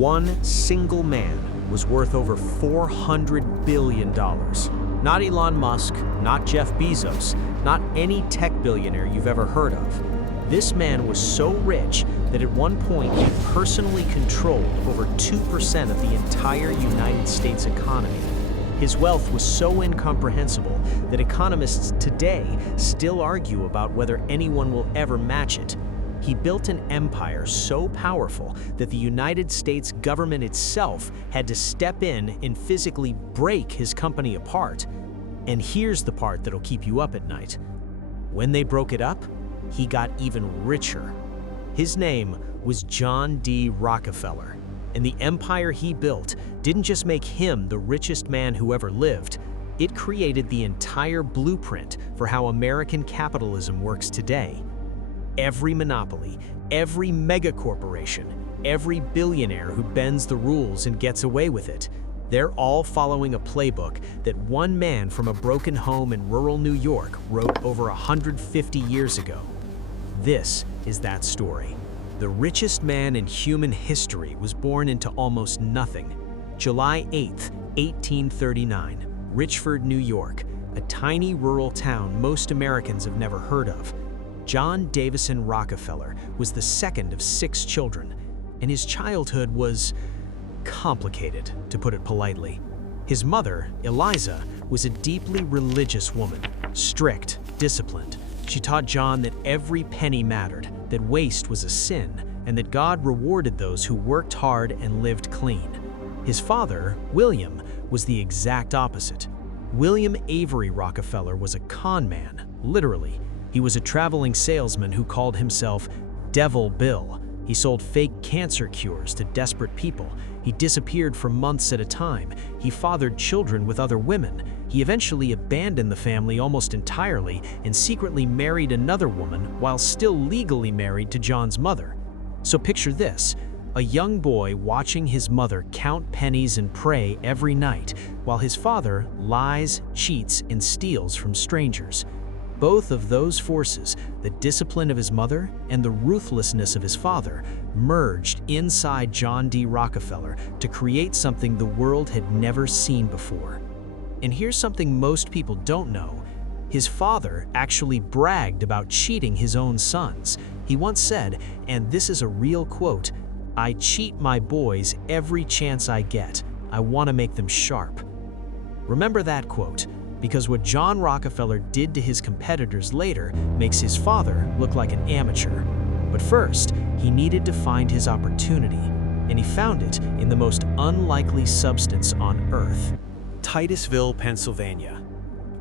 One single man was worth over $400 billion. Not Elon Musk, not Jeff Bezos, not any tech billionaire you've ever heard of. This man was so rich that at one point he personally controlled over 2% of the entire United States economy. His wealth was so incomprehensible that economists today still argue about whether anyone will ever match it. He built an empire so powerful that the United States government itself had to step in and physically break his company apart. And here's the part that'll keep you up at night. When they broke it up, he got even richer. His name was John D. Rockefeller, and the empire he built didn't just make him the richest man who ever lived. It created the entire blueprint for how American capitalism works today. Every monopoly, every megacorporation, every billionaire who bends the rules and gets away with it, they're all following a playbook that one man from a broken home in rural New York wrote over 150 years ago. This is that story. The richest man in human history was born into almost nothing. July 8, 1839, Richford, New York, a tiny rural town most Americans have never heard of. John Davison Rockefeller was the second of 6 children, and his childhood was complicated, to put it politely. His mother, Eliza, was a deeply religious woman, strict, disciplined. She taught John that every penny mattered, that waste was a sin, and that God rewarded those who worked hard and lived clean. His father, William, was the exact opposite. William Avery Rockefeller was a con man, literally. He was a traveling salesman who called himself Devil Bill. He sold fake cancer cures to desperate people. He disappeared for months at a time. He fathered children with other women. He eventually abandoned the family almost entirely and secretly married another woman while still legally married to John's mother. So picture this, a young boy watching his mother count pennies and pray every night while his father lies, cheats, and steals from strangers. Both of those forces, the discipline of his mother and the ruthlessness of his father, merged inside John D. Rockefeller to create something the world had never seen before. And here's something most people don't know. His father actually bragged about cheating his own sons. He once said, and this is a real quote, "I cheat my boys every chance I get. I want to make them sharp." Remember that quote, because what John Rockefeller did to his competitors later makes his father look like an amateur. But first, he needed to find his opportunity, and he found it in the most unlikely substance on Earth. Titusville, Pennsylvania.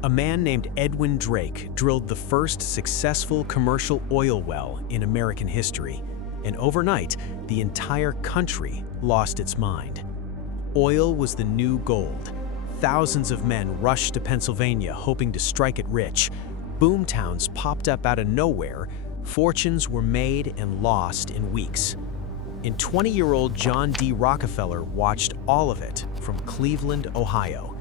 A man named Edwin Drake drilled the first successful commercial oil well in American history, and overnight, the entire country lost its mind. Oil was the new gold. Thousands of men rushed to Pennsylvania hoping to strike it rich. Boom towns popped up out of nowhere. Fortunes were made and lost in weeks. And 20-year-old John D. Rockefeller watched all of it from Cleveland, Ohio.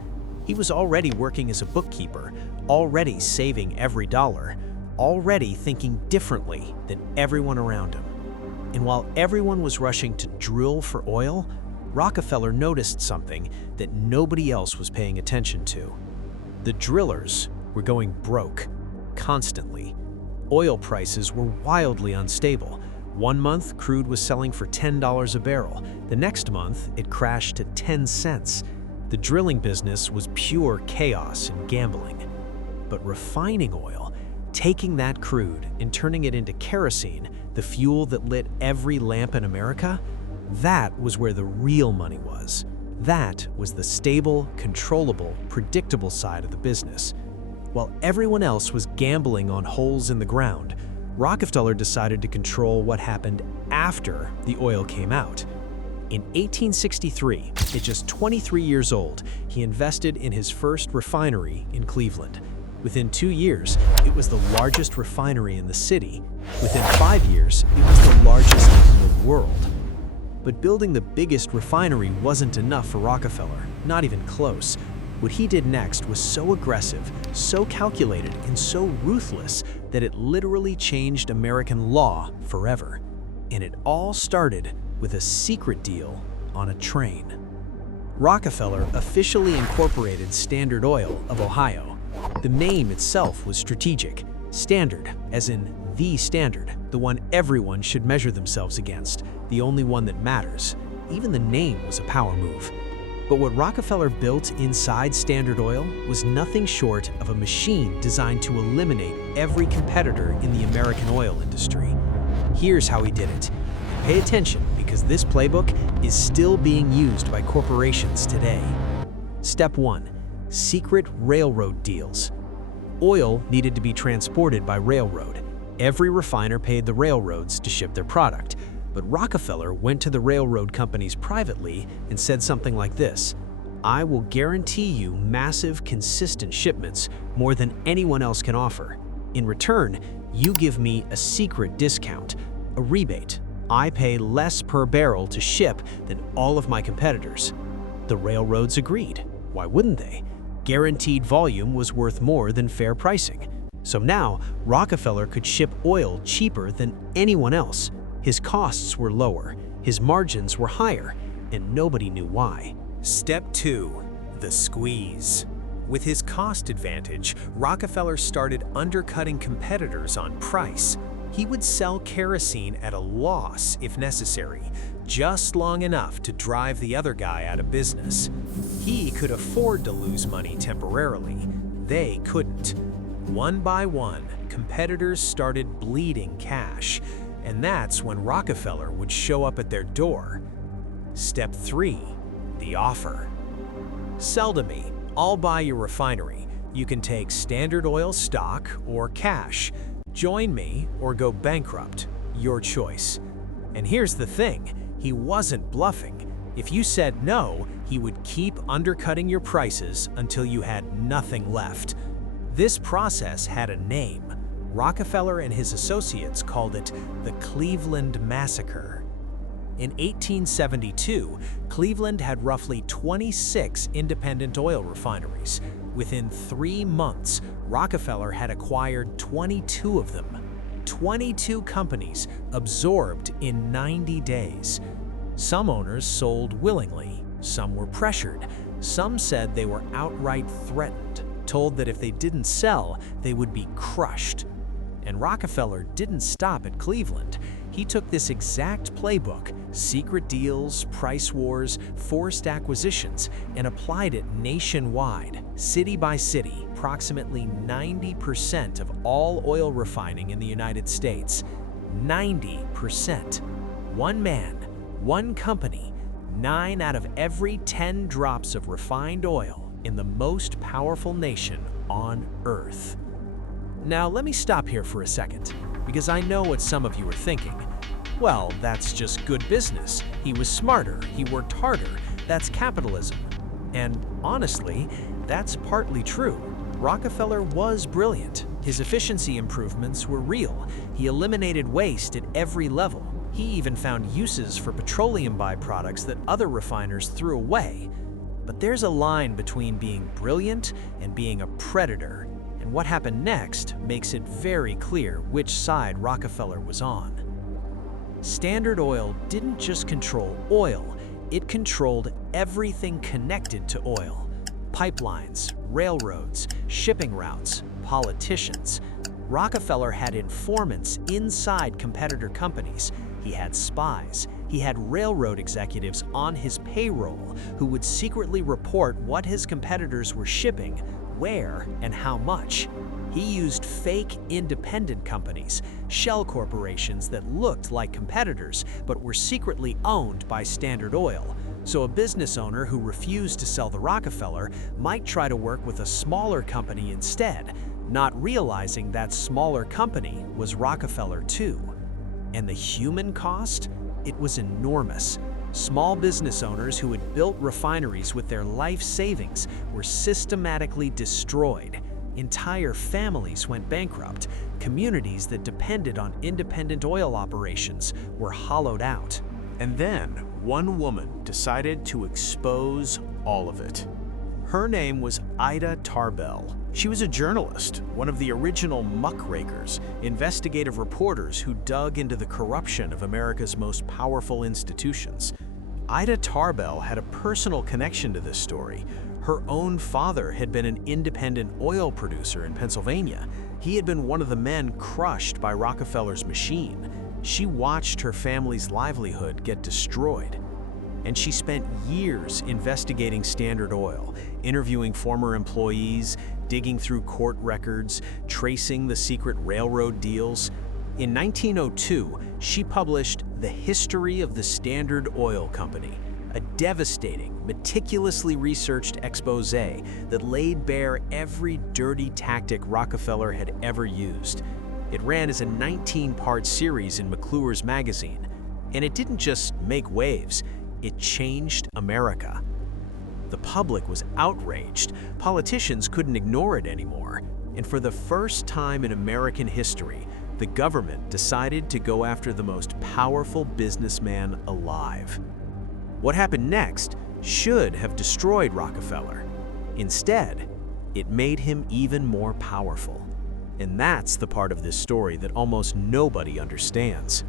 He was already working as a bookkeeper, already saving every dollar, already thinking differently than everyone around him. And while everyone was rushing to drill for oil, Rockefeller noticed something that nobody else was paying attention to. The drillers were going broke, constantly. Oil prices were wildly unstable. One month, crude was selling for $10 a barrel. The next month, it crashed to 10 cents. The drilling business was pure chaos and gambling. But refining oil, taking that crude and turning it into kerosene, the fuel that lit every lamp in America, that was where the real money was. That was the stable, controllable, predictable side of the business. While everyone else was gambling on holes in the ground, Rockefeller decided to control what happened after the oil came out. In 1863, at just 23 years old, he invested in his first refinery in Cleveland. Within 2 years, it was the largest refinery in the city. Within 5 years, it was the largest in the world. But building the biggest refinery wasn't enough for Rockefeller, not even close. What he did next was so aggressive, so calculated, and so ruthless that it literally changed American law forever. And it all started with a secret deal on a train. Rockefeller officially incorporated Standard Oil of Ohio. The name itself was strategic. Standard, as in the standard, the one everyone should measure themselves against, the only one that matters. Even the name was a power move. But what Rockefeller built inside Standard Oil was nothing short of a machine designed to eliminate every competitor in the American oil industry. Here's how he did it. Pay attention, because this playbook is still being used by corporations today. Step 1. Secret railroad deals. Oil needed to be transported by railroad. Every refiner paid the railroads to ship their product. But Rockefeller went to the railroad companies privately and said something like this: "I will guarantee you massive, consistent shipments, more than anyone else can offer. In return, you give me a secret discount, a rebate. I pay less per barrel to ship than all of my competitors." The railroads agreed. Why wouldn't they? Guaranteed volume was worth more than fair pricing. So now, Rockefeller could ship oil cheaper than anyone else. His costs were lower, his margins were higher, and nobody knew why. Step 2. The squeeze. With his cost advantage, Rockefeller started undercutting competitors on price. He would sell kerosene at a loss if necessary, just long enough to drive the other guy out of business. He could afford to lose money temporarily. They couldn't. One by one, competitors started bleeding cash, and that's when Rockefeller would show up at their door. Step 3. The offer. Sell to me. I'll buy your refinery. You can take Standard Oil stock or cash. Join me or go bankrupt. Your choice. And here's the thing, he wasn't bluffing. If you said no, he would keep undercutting your prices until you had nothing left. This process had a name. Rockefeller and his associates called it the Cleveland Massacre. In 1872, Cleveland had roughly 26 independent oil refineries. Within 3 months, Rockefeller had acquired 22 of them. 22 companies absorbed in 90 days. Some owners sold willingly, some were pressured, some said they were outright threatened, told that if they didn't sell, they would be crushed. And Rockefeller didn't stop at Cleveland. He took this exact playbook, secret deals, price wars, forced acquisitions, and applied it nationwide, city by city, approximately 90% of all oil refining in the United States. 90%. One man, one company, 9 out of every 10 drops of refined oil in the most powerful nation on Earth. Now let me stop here for a second, because I know what some of you are thinking. Well, that's just good business. He was smarter, he worked harder, that's capitalism. And honestly, that's partly true. Rockefeller was brilliant. His efficiency improvements were real. He eliminated waste at every level. He even found uses for petroleum byproducts that other refiners threw away. But there's a line between being brilliant and being a predator. And what happened next makes it very clear which side Rockefeller was on. Standard Oil didn't just control oil, it controlled everything connected to oil. Pipelines, railroads, shipping routes, politicians. Rockefeller had informants inside competitor companies. He had spies. He had railroad executives on his payroll who would secretly report what his competitors were shipping, where, and how much. He used fake independent companies, shell corporations that looked like competitors but were secretly owned by Standard Oil. So a business owner who refused to sell the Rockefeller might try to work with a smaller company instead, not realizing that smaller company was Rockefeller too. And the human cost? It was enormous. Small business owners who had built refineries with their life savings were systematically destroyed. Entire families went bankrupt. Communities that depended on independent oil operations were hollowed out. And then, one woman decided to expose all of it. Her name was Ida Tarbell. She was a journalist, one of the original muckrakers, investigative reporters who dug into the corruption of America's most powerful institutions. Ida Tarbell had a personal connection to this story. Her own father had been an independent oil producer in Pennsylvania. He had been one of the men crushed by Rockefeller's machine. She watched her family's livelihood get destroyed. And she spent years investigating Standard Oil, interviewing former employees, digging through court records, tracing the secret railroad deals. In 1902, she published The History of the Standard Oil Company, a devastating, meticulously researched expose that laid bare every dirty tactic Rockefeller had ever used. It ran as a 19-part series in McClure's magazine, and it didn't just make waves, it changed America. The public was outraged. Politicians couldn't ignore it anymore. And for the first time in American history, the government decided to go after the most powerful businessman alive. What happened next should have destroyed Rockefeller. Instead, it made him even more powerful. And that's the part of this story that almost nobody understands.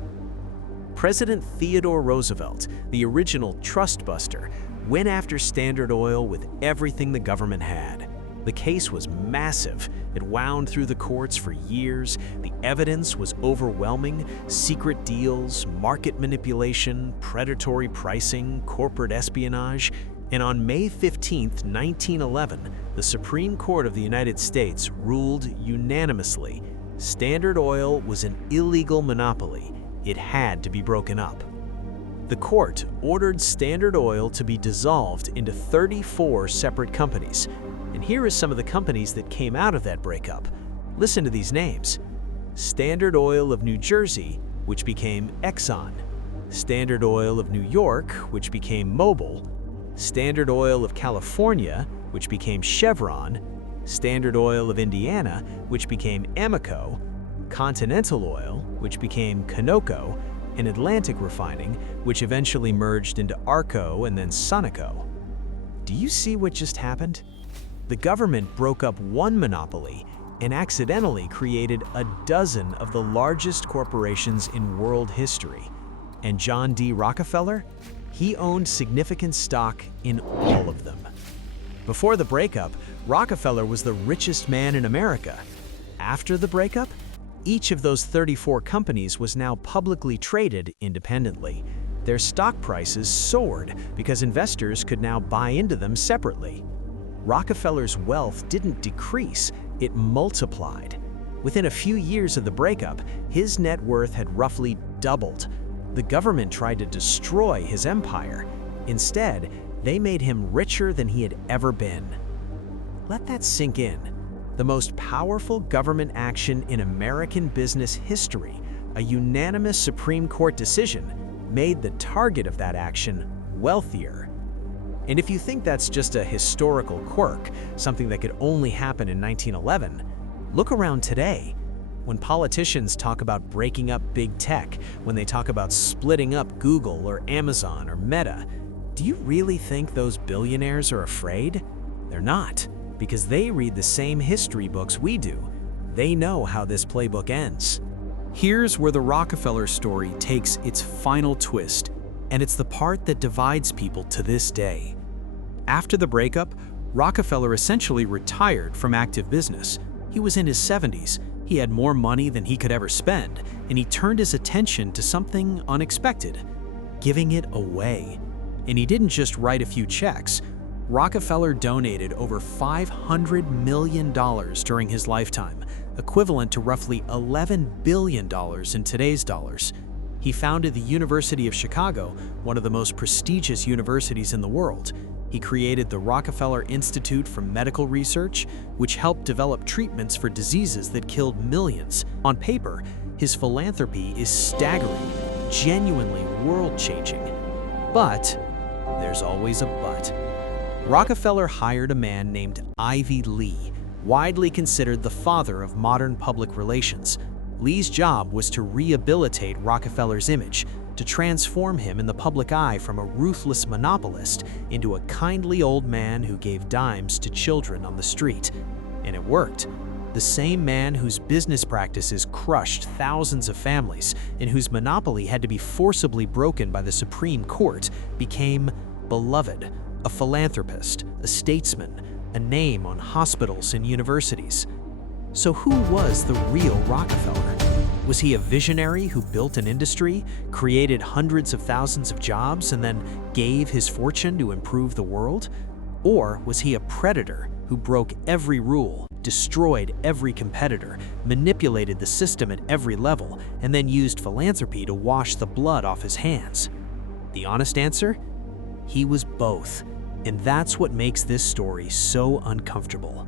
President Theodore Roosevelt, the original trust buster, went after Standard Oil with everything the government had. The case was massive. It wound through the courts for years. The evidence was overwhelming: secret deals, market manipulation, predatory pricing, corporate espionage. And on May 15, 1911, the Supreme Court of the United States ruled unanimously Standard Oil was an illegal monopoly. It had to be broken up. The court ordered Standard Oil to be dissolved into 34 separate companies. And here are some of the companies that came out of that breakup. Listen to these names: Standard Oil of New Jersey, which became Exxon; Standard Oil of New York, which became Mobil; Standard Oil of California, which became Chevron; Standard Oil of Indiana, which became Amoco; Continental Oil, which became Conoco; and Atlantic Refining, which eventually merged into Arco and then Sunoco. Do you see what just happened? The government broke up one monopoly and accidentally created a dozen of the largest corporations in world history. And John D. Rockefeller? He owned significant stock in all of them. Before the breakup, Rockefeller was the richest man in America. After the breakup, each of those 34 companies was now publicly traded independently. Their stock prices soared because investors could now buy into them separately. Rockefeller's wealth didn't decrease, it multiplied. Within a few years of the breakup, his net worth had roughly doubled. The government tried to destroy his empire. Instead, they made him richer than he had ever been. Let that sink in. The most powerful government action in American business history, a unanimous Supreme Court decision, made the target of that action wealthier. And if you think that's just a historical quirk, something that could only happen in 1911, look around today. When politicians talk about breaking up big tech, when they talk about splitting up Google or Amazon or Meta, do you really think those billionaires are afraid? They're not, because they read the same history books we do. They know how this playbook ends. Here's where the Rockefeller story takes its final twist, and it's the part that divides people to this day. After the breakup, Rockefeller essentially retired from active business. He was in his 70s, he had more money than he could ever spend, and he turned his attention to something unexpected: giving it away. And he didn't just write a few checks. Rockefeller donated over $500 million during his lifetime, equivalent to roughly $11 billion in today's dollars. He founded the University of Chicago, one of the most prestigious universities in the world. He created the Rockefeller Institute for Medical Research, which helped develop treatments for diseases that killed millions. On paper, his philanthropy is staggering, genuinely world-changing. But there's always a but. Rockefeller hired a man named Ivy Lee, widely considered the father of modern public relations. Lee's job was to rehabilitate Rockefeller's image, to transform him in the public eye from a ruthless monopolist into a kindly old man who gave dimes to children on the street. And it worked. The same man whose business practices crushed thousands of families and whose monopoly had to be forcibly broken by the Supreme Court became beloved, a philanthropist, a statesman, a name on hospitals and universities. So who was the real Rockefeller? Was he a visionary who built an industry, created hundreds of thousands of jobs, and then gave his fortune to improve the world? Or was he a predator who broke every rule, destroyed every competitor, manipulated the system at every level, and then used philanthropy to wash the blood off his hands? The honest answer? He was both. And that's what makes this story so uncomfortable.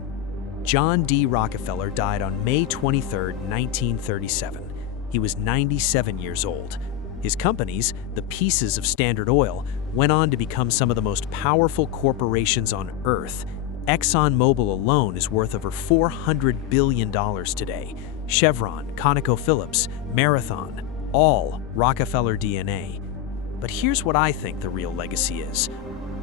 John D. Rockefeller died on May 23, 1937. He was 97 years old. His companies, the pieces of Standard Oil, went on to become some of the most powerful corporations on Earth. ExxonMobil alone is worth over $400 billion today. Chevron, ConocoPhillips, Marathon, all Rockefeller DNA. But here's what I think the real legacy is.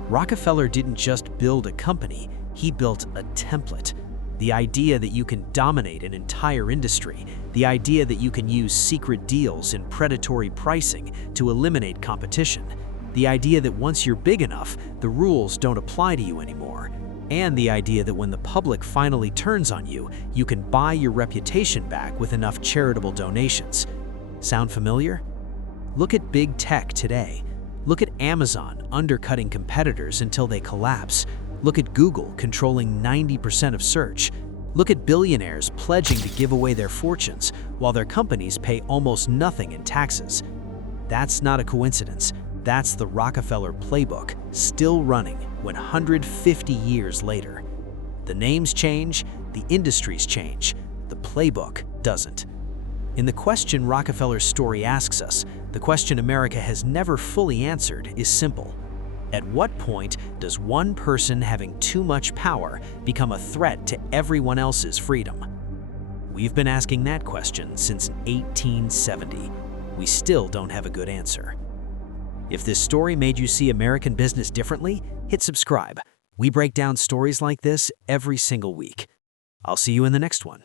Rockefeller didn't just build a company, he built a template. The idea that you can dominate an entire industry, the idea that you can use secret deals and predatory pricing to eliminate competition, the idea that once you're big enough, the rules don't apply to you anymore, and the idea that when the public finally turns on you, you can buy your reputation back with enough charitable donations. Sound familiar? Look at big tech today. Look at Amazon undercutting competitors until they collapse. Look at Google controlling 90% of search. Look at billionaires pledging to give away their fortunes while their companies pay almost nothing in taxes. That's not a coincidence. That's the Rockefeller playbook, still running 150 years later. The names change, the industries change, the playbook doesn't. In the question Rockefeller's story asks us, the question America has never fully answered is simple. At what point does one person having too much power become a threat to everyone else's freedom? We've been asking that question since 1870. We still don't have a good answer. If this story made you see American business differently, hit subscribe. We break down stories like this every single week. I'll see you in the next one.